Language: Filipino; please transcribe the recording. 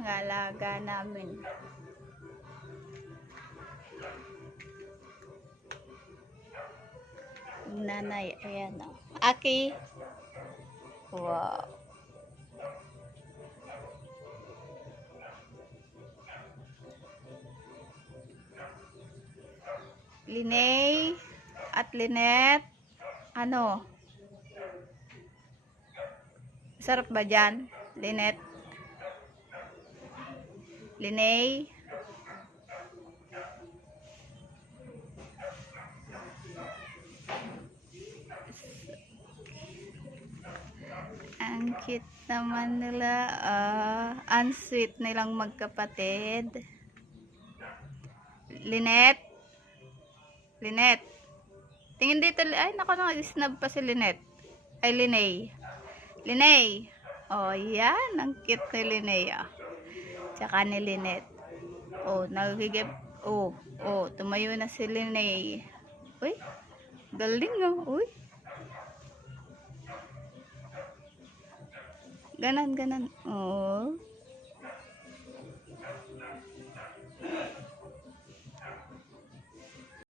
mga alaga namin. Nanay, ayan o. Aki. Wow. Linay at Linet. Ano? Sarap ba dyan? Linet? Linay? Ang cute naman nila. Ang sweet nilang magkapatid. Linet? Linet? Tingin dito. Ay, naku, nag-snap pa si Linet. Ay, Linay. Linay. Oh, yan. Ang cute ni Linay. Tsaka ni Linet. Oh, nagigip. Oh, tumayo na si Linay. Uy, galing oh. Uy. Ganan. Oh.